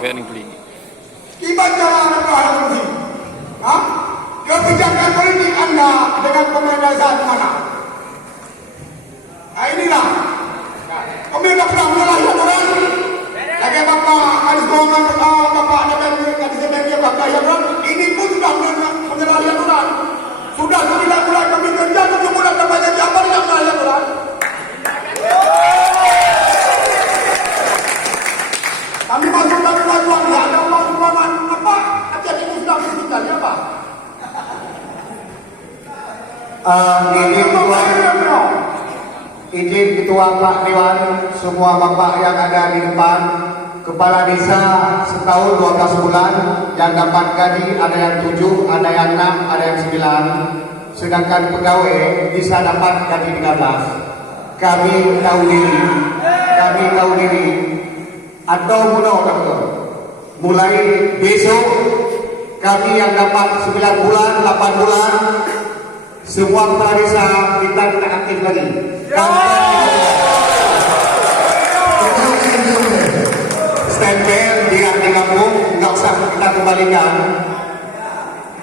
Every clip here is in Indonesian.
enggak nih beli. Gimana cara Anda berhasil? Hah? Kebijakan politik Anda dengan pemerintahan mana? Nah inilah pemerintah sudah menyalahi aturan. Lagi Bapak Kadis Keuangan, Bapak Kadis Energi, Bapak Yabran, ini pun sudah menyalahi aturan. Sudah 9 bulan kami kerja, 7 bulan dapat jabat yang menyalahi aturan. Kami masuk dari uang, ya ada uang sumbangan apa? Aja ini sudah disebutkan apa? Izin Ketua Pak Dewan, semua bapak yang ada di depan, kepala desa setahun 12 bulan yang dapat gaji ada yang 7, ada yang 6, ada yang 9, sedangkan pegawai bisa dapat gaji 13. Kami tahu diri, atau mulai besok kami yang dapat 9 bulan, 8 bulan, semua kepala desa kita tidak aktif lagi. Stempel dia di kampung, nggak usah kita kembalikan.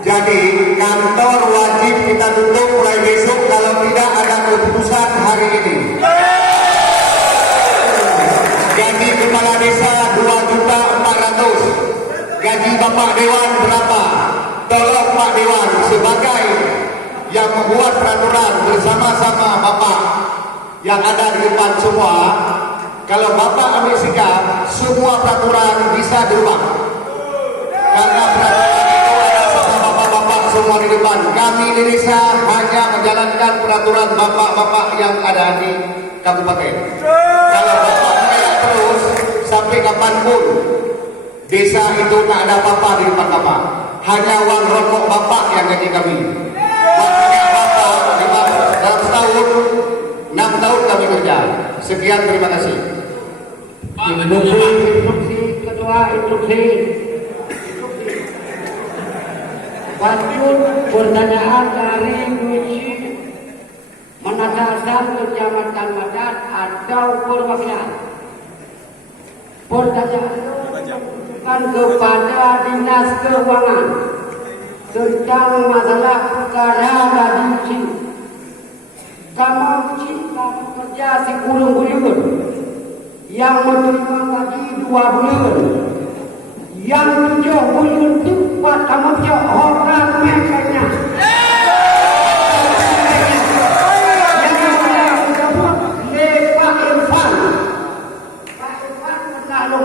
Jadi kantor wajib kita tutup mulai besok kalau tidak ada keputusan hari ini. Gaji kepala desa 2.400.000. Gaji Bapak Dewan berapa? Tolong Pak Dewan sebagai yang membuat peraturan bersama-sama Bapak yang ada di depan semua, kalau Bapak ambil sikap, semua peraturan bisa dirubah. Karena peraturan itu ada sama Bapak-Bapak semua di depan. Kami di desa hanya menjalankan peraturan Bapak-Bapak yang ada di kabupaten. Kalau Bapak mengelak terus, sampai kapanpun, desa itu tak ada apa-apa di depan Bapak. Hanya uang rokok Bapak yang gaji kami. Dalam setahun 6 tahun kami kerja. Sekian, terima kasih. Instruksi Ketua, instruksi. Lanjut pertanyaan dari Guci Menasahkan Kecamatan Madat atau perwakilan. Pertanyaan kepada Dinas Keuangan tentang masalah perkara gaji. Kamu kerja si kurung-kurung yang menerima gaji 2 bulan, yang 7 bulan itu buat kamu orang mereka.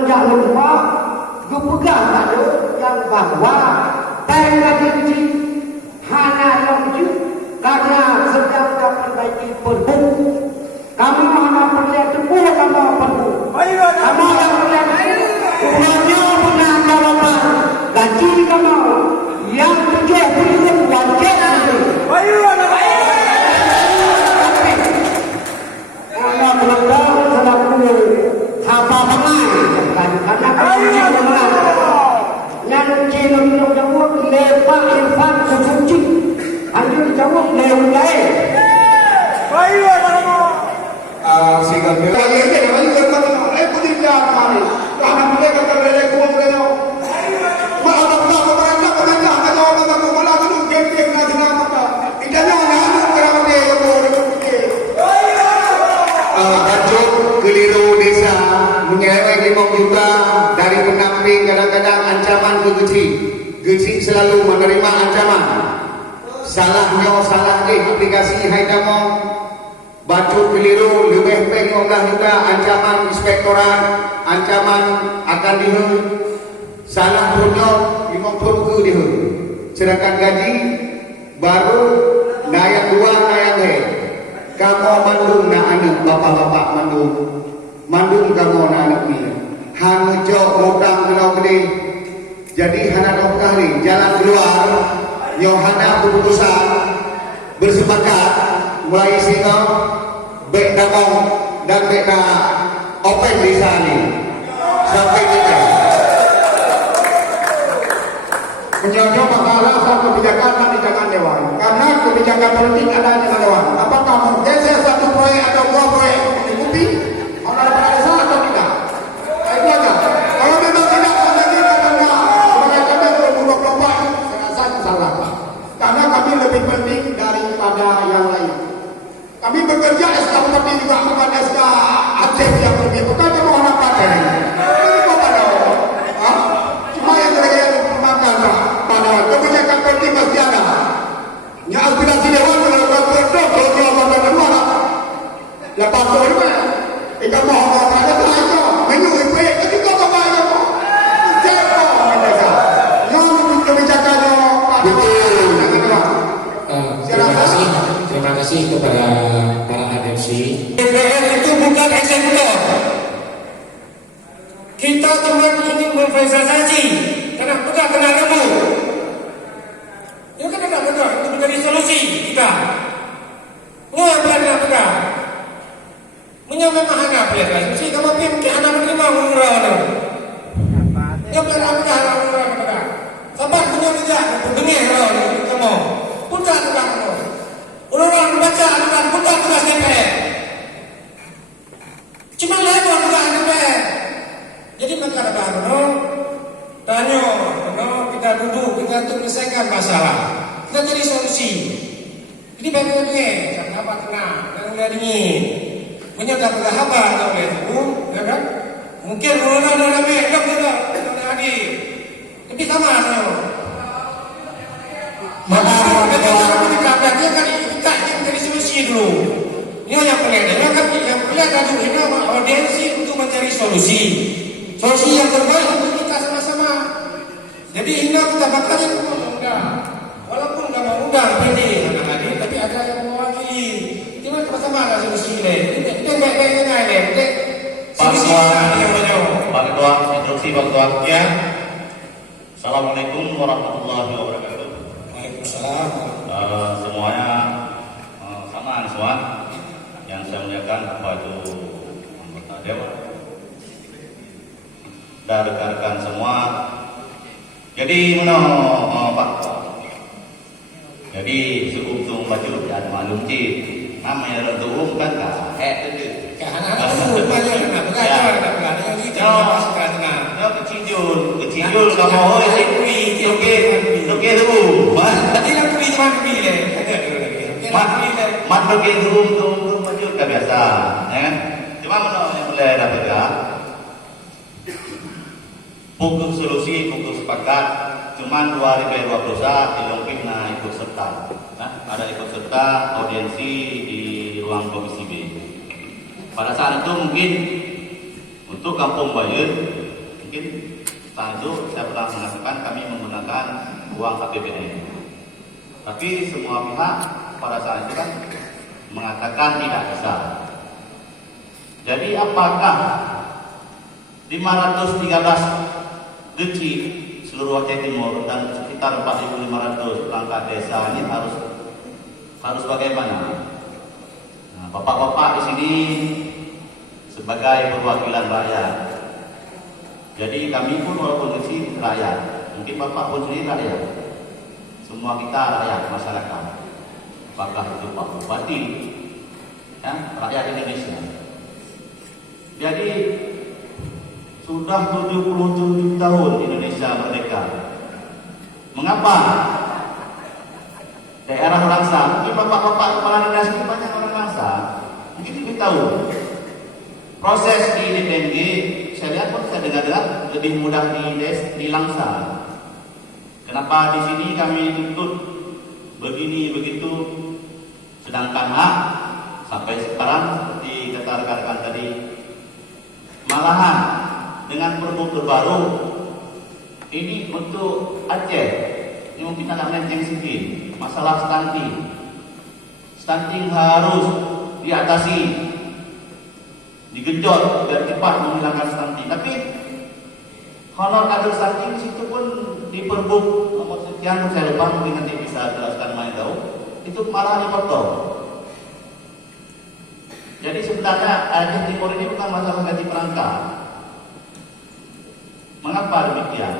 Yang lupa dipegang pada yang bahwa gaji ini hanya lanjut karena sedang memperbaiki perbu. Kamu hanya perlihat tebu, kamu perbu. Kamu yang perlihat hanya pernah jawaban gaji kamu yang 7 bulan wajar itu. Anda benar-benar selaku apa karena kamu yang cina jawab lepak Irfan sesuci hanya dijawab lewat lain. Sehingga keliru desa menyeleweng 5 juta dari pendamping, kadang-kadang ancaman ke Geci selalu menerima ancaman. Salah deh aplikasi hai kamu baca keliru lebih 15 juta ancaman inspektorat, ancaman akan dihun. Salah punya 50 ke dihun. Sedangkan gaji baru naik 2 naik kamu mandung na anak bapak-bapak mandung kamu na anak ni hang jok ngutang kenal gede. Jadi hana kali jalan keluar Yohana keputusan bersepakat mulai singa baik damong dan baik na open desa ni sampai kita menyonjol makalah soal kebijakan dan kebijakan dewan. Karena kebijakan politik ada di dewan. Apakah menggeser satu proyek atau 2 proyek diikuti oleh desa atau tidak? Itu aja. Kalau memang tidak Kita cuma ingin memfasilitasi karena pegang tenagamu. Ini kan tidak benar, itu menjadi solusi kita. Nggak pegang. Menyamakan apa ya guys? Mesti kamu pikir anak menerima umrah. Nggak pegang umrah. Sabar punya tidak, dengar kamu. Putar pegang kamu. Orang baca aturan putar tugas DPR. Cuma lebar tugas DPR. Jadi perkara baru, tanya, kita duduk, kita menyelesaikan masalah, kita cari solusi. Jadi bagaimana? Jangan apa tenang, jangan dingin. Menyadap berhabar kalau itu, ya kan? Mungkin orang ramai, tidak hadir. Tapi sama saya. Maka dia kan kita cari solusi dulu. Ini yang pelik. Yang pelik tadi ini audiensi untuk mencari solusi. Solusi yang terbaik untuk kita sama-sama. Jadi ini kita bakal undang. Walaupun nggak mau undang PD anak-adik, tapi ada yang mewakili. Cuma sama-sama ada solusi ini. Kita baik-baiknya ini. Pak Ketua, instruksi Pak Ketua. Ya. Assalamualaikum warahmatullahi wabarakatuh. Waalaikumsalam. Semuanya sama semua. Yang saya muliakan apa itu anggota dewan dan rekan-rekan semua. Jadi Pak. Jadi seumur baju dan malum namanya rentuum kan itu. Anak-anak banyak nak belajar yang kita masukkan dengan. Ya kecil kamu oke dulu. Tadi nak beli cuma beli le. Mat bagi zoom baju biasa, ya. Cuma yang boleh dapat ya. Pukul solusi, pukul sepakat. Cuma 2021 dilengkapi ikut serta. Ada ikut serta audiensi di ruang komisi B. Pada saat itu mungkin untuk Kampung Bayun, mungkin saat itu saya pernah mengatakan kami menggunakan uang APBN. Tapi semua pihak pada saat itu kan mengatakan tidak bisa. Jadi apakah 513 deci seluruh Aceh Timur dan sekitar 4.500 perangkat desa ini harus bagaimana? Nah, bapak-bapak di sini sebagai perwakilan rakyat. Jadi kami pun walaupun di sini rakyat, mungkin bapak pun sendiri rakyat. Semua kita rakyat masyarakat. Apakah itu Pak Bupati, ya, rakyat Indonesia. Jadi sudah 77 tahun Indonesia merdeka. Mengapa daerah Langsa, mungkin bapak-bapak kepala dinas itu banyak orang Langsa, mungkin lebih tahu proses di DPNG. Saya lihat pun saya dengar lebih mudah di Langsa. Kenapa di sini kami tuntut begini begitu, sedangkan sampai sekarang seperti kata rekan-rekan tadi, malahan dengan perbu terbaru ini untuk Aceh ini mungkin agak melenceng sedikit. Masalah stunting harus diatasi, digenjot biar cepat menghilangkan stunting. Tapi honor kader stunting situ pun di Perbup nomor sekian, saya lupa, mungkin nanti bisa jelaskan main tahu, itu malah dipotong. Jadi sebenarnya Aceh Timur ini bukan masalah gaji perangkat. Mengapa demikian?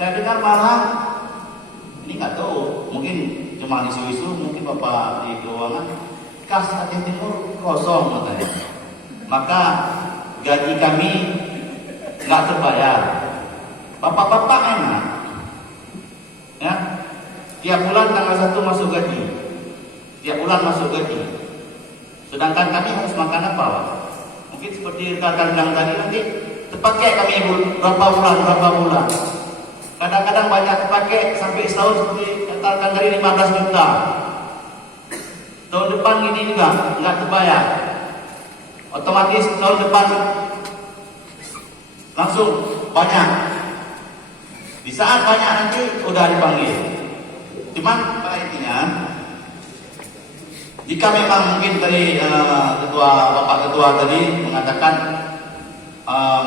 Saya dengar malah ini nggak tahu, mungkin cuma isu-isu, mungkin bapak di keuangan kas Aceh Timur kosong katanya. Maka gaji kami nggak terbayar. Bapak-bapak enak, ya, tiap bulan tanggal 1 masuk gaji, tiap bulan masuk gaji. Sedangkan kami harus makan apa, Pak? Mungkin seperti rekan bilang tadi, nanti terpakai kami berapa bulan. Kadang-kadang banyak terpakai sampai setahun, seperti katakan dari 15 juta. Tahun depan ini juga nggak terbayar. Otomatis tahun depan langsung banyak. Di saat banyak nanti udah dipanggil. Cuman pada intinya, jika memang mungkin tadi bapak ketua tadi mengatakan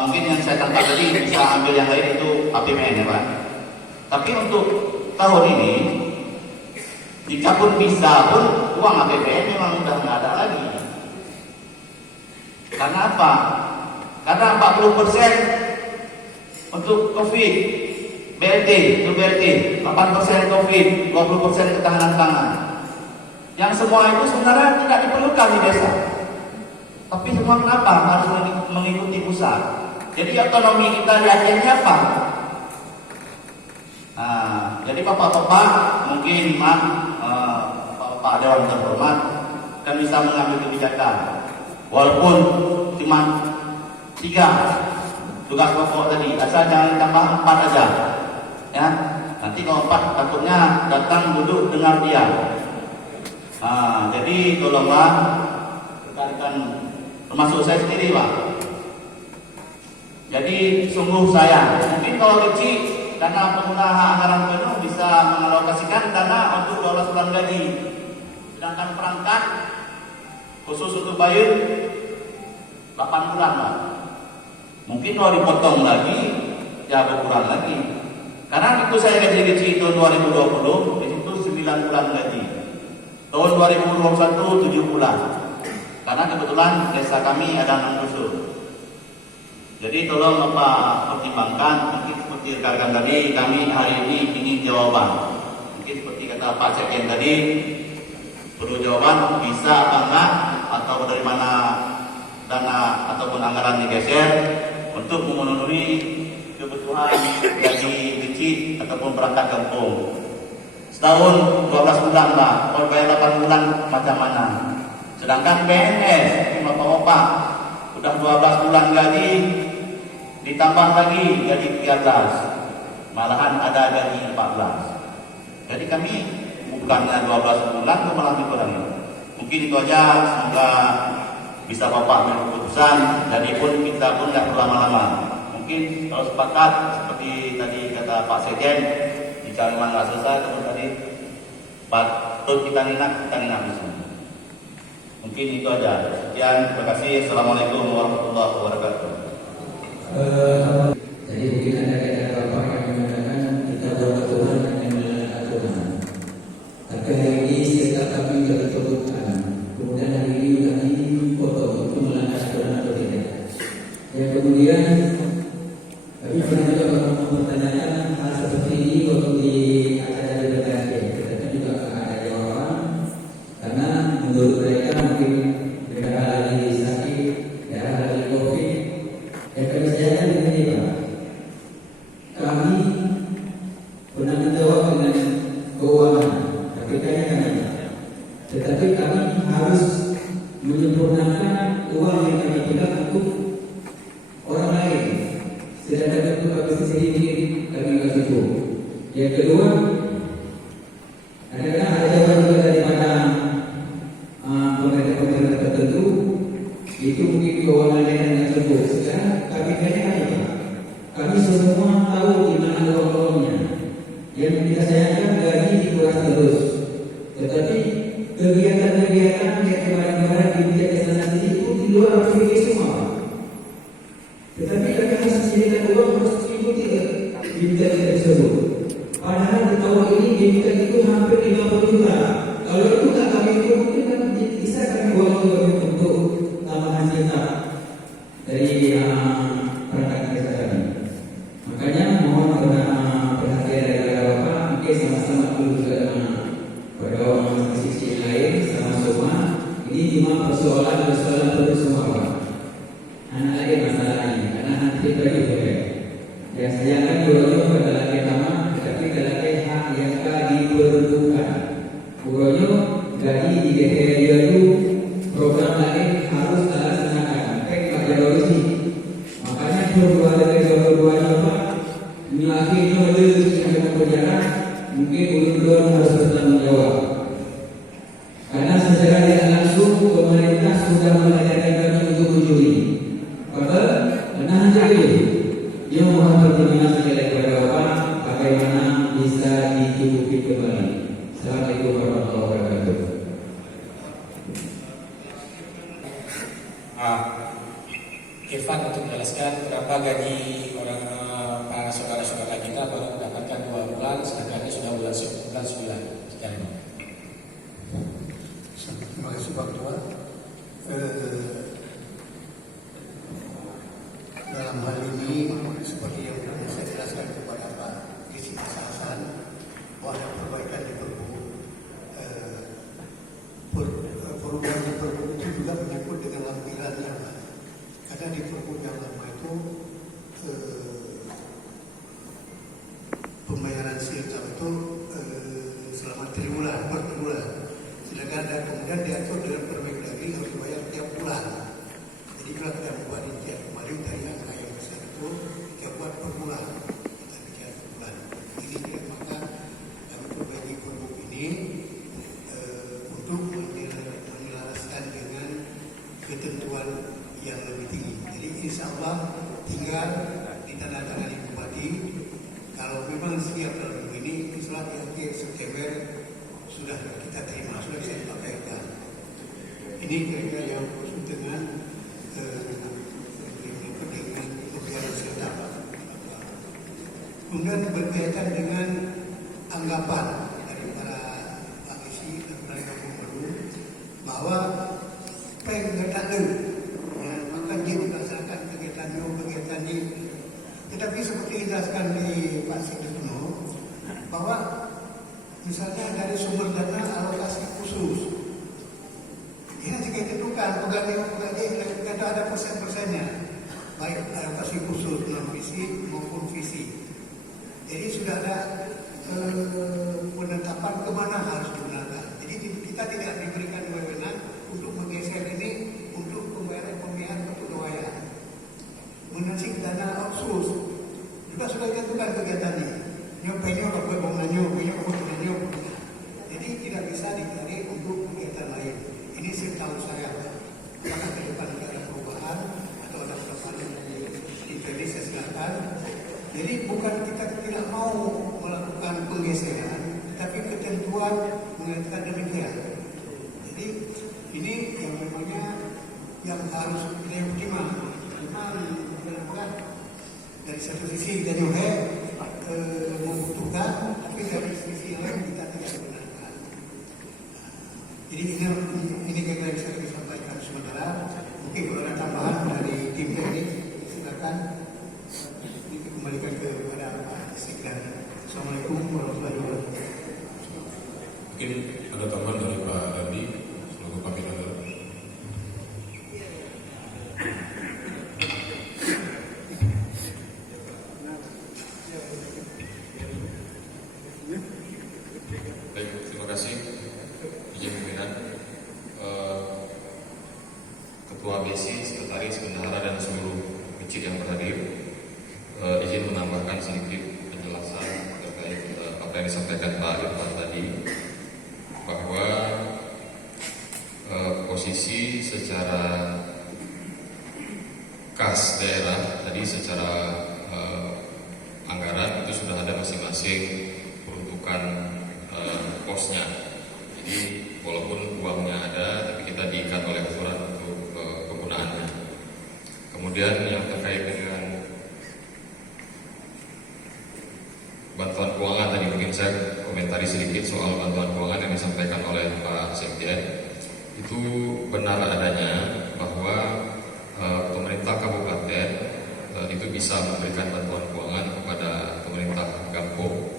mungkin yang saya tangkap tadi bisa ambil yang lain itu APBN ya Pak. Tapi untuk tahun ini, jika pun bisa pun uang APBN memang udah nggak ada lagi. Karena apa? Karena 40% untuk COVID, BLT, untuk BLT, 8% COVID, 20% ketahanan pangan. Yang semua itu sebenarnya tidak diperlukan di desa. Tapi semua kenapa harus mengikuti pusat? Jadi otonomi kita di akhirnya apa? Nah, jadi bapak-bapak mungkin Pak Dewan terhormat kan bisa mengambil kebijakan. Walaupun cuma 3 tugas pokok tadi, asal jangan tambah 4 aja. Ya, nanti kalau 4 takutnya datang duduk dengar dia. Nah, jadi tolonglah rekan-rekan termasuk saya sendiri Pak. Jadi sungguh saya mungkin kalau kecil karena pengguna anggaran penuh bisa mengalokasikan dana untuk 12 bulan gaji. Sedangkan perangkat khusus untuk bayar 8 bulan Pak. Mungkin kalau dipotong lagi ya berkurang lagi. Karena itu saya gaji kecil tahun 2020 di situ 9 bulan gaji. Tahun 2021 7 bulan. Karena kebetulan desa kami ada 6 dusun. Jadi tolong Bapak pertimbangkan, mungkin seperti rekan-rekan tadi, kami hari ini ingin jawaban. Mungkin seperti kata Pak Sekjen tadi, perlu jawaban bisa apa enggak, atau dari mana dana ataupun anggaran digeser untuk memenuhi kebutuhan gaji kecil ataupun perangkat kampung. Setahun 12 bulan Pak, kalau bayar 8 bulan macam mana? Sedangkan PNS, Bapak-bapak, udah 12 bulan gaji, ditambah lagi gaji 13, malahan ada gaji 14. Jadi kami bukannya 12 bulan, itu malah dikurangi. Mungkin itu aja, semoga bisa Bapak ambil keputusan, jadi pun kita pun tidak berlama-lama. Mungkin kalau sepakat, seperti tadi kata Pak Sekjen, jika memang nggak selesai, terus tadi patut kita nginap di sini. Mungkin itu aja. Sekian, terima kasih. Assalamualaikum warahmatullahi wabarakatuh. Jadi mungkin ada kata Bapak yang mengatakan kita beraturan yang melanggar aturan. Tapi hari ini setelah kami beraturan, kemudian hari ini kami foto itu melanggar aturan atau tidak. Yang kemudian kami pernah juga mempertanyakan hal seperti ini waktu di acara DPRD. Kita juga ada jawaban karena menurut mereka mungkin negara lagi sakit, negara lagi COVID. Yang kami sampaikan begini Pak, kami pernah menjawab dengan keuangan, tapi kami, tetapi kami harus menyempurnakan uang yang kami pegang untuk orang lain. Sedangkan untuk kami sendiri kami nggak cukup. Yang kedua, adakah ada jawaban juga daripada pemerintah tertentu itu mungkin keuangan yang tidak cukup. Sekarang kami tanyakan Pak, kami semua tahu di mana uang-uangnya. Yang kita sayangkan gaji dikuras terus, tetapi kegiatan-kegiatan yang kemarin-kemarin di sana itu di luar aktivitas semua Pak. Tetapi kami harus menyediakan uang harus diikuti diminta tersebut. Padahal di tahun ini diminta itu hampir 50 juta. Kalau itu tak kami itu mungkin kan bisa kami uang juga untuk tambahan cinta dari perangkat desa kami. Makanya mohon perhatian dari Bapak, mungkin sama-sama dulu juga dengan sisi lain sama-sama. Ini cuma persoalan terus semua Pak. Anak lagi masalah ini, karena nanti bagi boleh. Yang saya akan buronya adalah pertama, tapi adalah hak yang diperuntukkan. Buronya gaji di DPR itu program lain harus dilaksanakan. Pak Jarosi, makanya dua-dua Pak, ini akhirnya ada yang berjalan, mungkin ulun harus bertanggung jawab. Karena secara tidak langsung pemerintah sudah mengajarkan kami untuk mencuri. Menahan diri. Dia mohon pertimbangan sekali kepada Bapak bagaimana bisa dicukupi kembali. Assalamualaikum warahmatullahi wabarakatuh. Irfan untuk menjelaskan. menjelaskan berapa gaji orang para saudara-saudara kita baru mendapatkan 2 bulan, sedangkan sudah bulan 9. Sekian. Terima kasih Pak Ketua. Dalam hal ini seperti yang sudah saya jelaskan kepada Pak Isi Hasan, bahwa ada perbaikan di Perpu. Perubahan di Perpu itu juga menyangkut dengan lampiran yang lama. Karena di Perpu yang lama itu pembayaran siltap itu selama 3 bulan, per bulan. Sedangkan ada kemudian diatur dengan Permendagri harus dibayar tiap bulan. Jadi kalau kita buat di tiap kemarin dari angka yang besar itu kita buat per bulan, kita bicara per bulan. Ini kira maka kami perbaiki Perpu ini untuk menyelaraskan dengan ketentuan yang lebih tinggi. Jadi insya Allah tinggal ditandatangani Bupati. Kalau memang siap dalam ini, insya Allah di akhir September sudah kita terima, sudah bisa dipakaikan. Ini kira-kira yang khusus dengan pembayaran siltap. Kemudian berkaitan dengan anggapan dari para akisi dan para kampung baru bahwa pengetangan maka dia dilaksanakan kegiatan ini. Tetapi seperti dijelaskan di Pak Sekda bahwa misalnya dari sumber dana alokasi khusus ini juga ditentukan pegawai kata ada persen-persennya, baik alokasi khusus non visi maupun visi. Jadi sudah ada penetapan kemana harus digunakan. Jadi kita tidak diberikan wewenang untuk menggeser ini untuk pembayaran kepegawaian. Menasih dana outsource juga sudah ditentukan kegiatannya. Nyopenya apa buat bangunannya, punya kebutuhannya. Jadi tidak bisa ditarik untuk kegiatan lain. Ini saya tahu saya. Karena ke depan ada perubahan atau ada perubahan yang dipilih saya silakan. Jadi bukan kita tidak mau melakukan penggeseran, tapi ketentuan mengatakan demikian. Jadi ini yang memangnya yang harus kita optimal. Memang dari satu sisi kita juga membutuhkan, tapi dari sisi lain kita tidak gunakan. Jadi ini kira-kira bisa disampaikan sementara. Mungkin kalau ada tambahan dari tim teknik, silakan dikembalikan kepada Pak Sekda. Assalamualaikum warahmatullahi wabarakatuh. Mungkin ada tambahan dari Pak Dandi selaku Pimpinan. Baik, terima kasih izin pimpinan, Ketua BSI, Sekretaris, Bendahara dan seluruh kecil yang berhadir. Izin menambahkan sedikit penjelasan terkait apa yang disampaikan Pak Irfan tadi, bahwa posisi secara kas daerah tadi secara anggaran itu sudah ada masing-masing peruntukan posnya. Jadi walaupun uangnya ada, tapi kita diikat oleh aturan untuk penggunaannya. Kemudian yang terkait dengan bantuan keuangan tadi, mungkin saya komentari sedikit soal bantuan keuangan yang disampaikan oleh Pak Sekjen. Itu benar adanya bahwa pemerintah kabupaten itu bisa memberikan bantuan keuangan kepada pemerintah kampung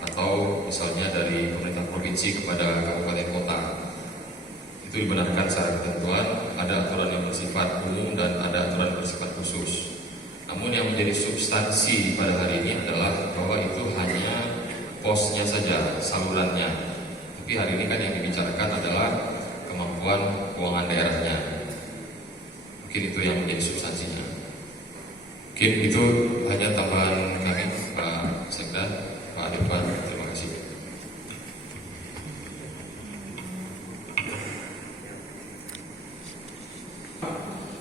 atau misalnya dari pemerintah provinsi kepada kabupaten kota. Itu dibenarkan secara ketentuan, ada aturan yang bersifat umum dan ada aturan bersifat khusus. Namun yang menjadi substansi pada hari ini adalah bahwa itu hanya posnya saja, salurannya. Tapi hari ini kan yang dibicarakan adalah kemampuan keuangan daerahnya. Mungkin itu yang menjadi substansinya. Mungkin itu hanya tambahan kami, Pak Sekda, Pak Irfan. Terima kasih.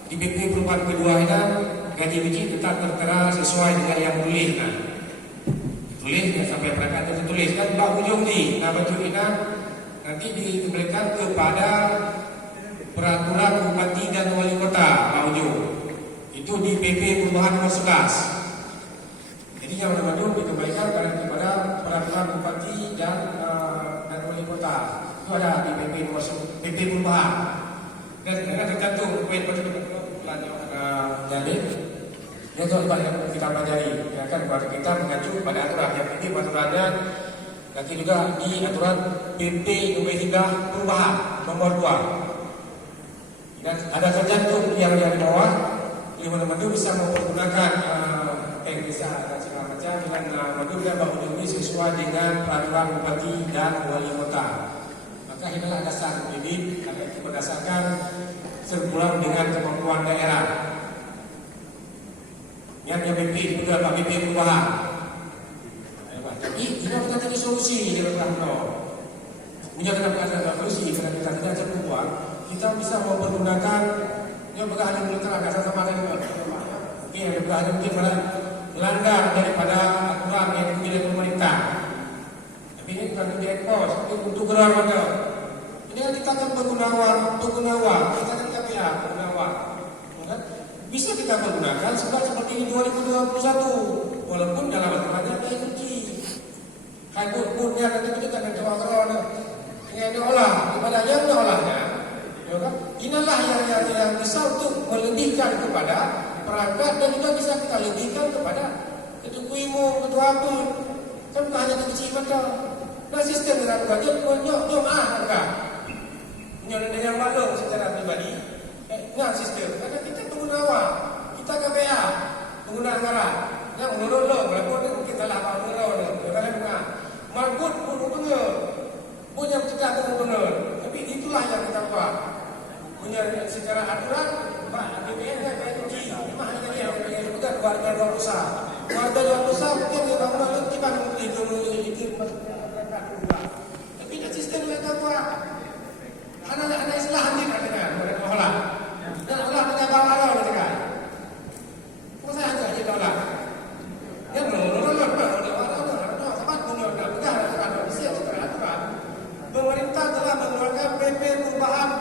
Di BP perubahan kedua ini gaji biji tetap tertera sesuai dengan yang tulis kan. Tulis sampai perangkat tertulis kan bak ujung ni. Nah baju ini nanti diberikan kepada peraturan bupati dan wali kota bak ujung. Itu itu di PP Perubahan nomor 11. Jadi yang mana-mana dikembalikan kepada peraturan bupati dan wali kota. Itu ada di PP nomor PP Perubahan. Dan tergantung poin pada pelan jadi yang itu kita pelajari. Ya kan kita mengacu pada aturan yang ini aturannya nanti juga di aturan PP Indonesia Perubahan nomor 2. Dan ada tergantung yang di bawah, yang mana-mana bisa menggunakan bisa dan segala macam dengan menduga bahwa ini sesuai dengan peraturan bupati dan wali kota. Maka inilah dasar kredit karena itu berdasarkan sebulan dengan kemampuan daerah. Yang BP juga Pak BP Perubahan. Tapi kita bukan cari solusi di dalam punya kenapa ada solusi karena kita tidak cukup uang, kita bisa mempergunakan yang berada di dalam kasar sama dengan oke, yang berada mungkin pada melanggar daripada aturan yang dipuji oleh pemerintah. Tapi ini bukan untuk ekspos, tapi untuk gelar pada. Ini kan kita akan pengguna uang, kita kan KPA pengguna uang. Bisa kita menggunakan seperti ini 2021, walaupun dalam aturannya ada yang uji. Kayak pun-punnya nanti kita akan coba ini ada olah, daripada yang ada olahnya. Inilah yang bisa untuk melebihkan kepada perangkat dan juga bisa kita lebihkan kepada ketua imam, ketua apa. Kan bukan hanya kecil mata. Nah sistem dengan budget nyok harga. Nyok dengan maklum secara pribadi. Nah sistem, karena kita pengguna awal, kita KPA, pengguna anggaran.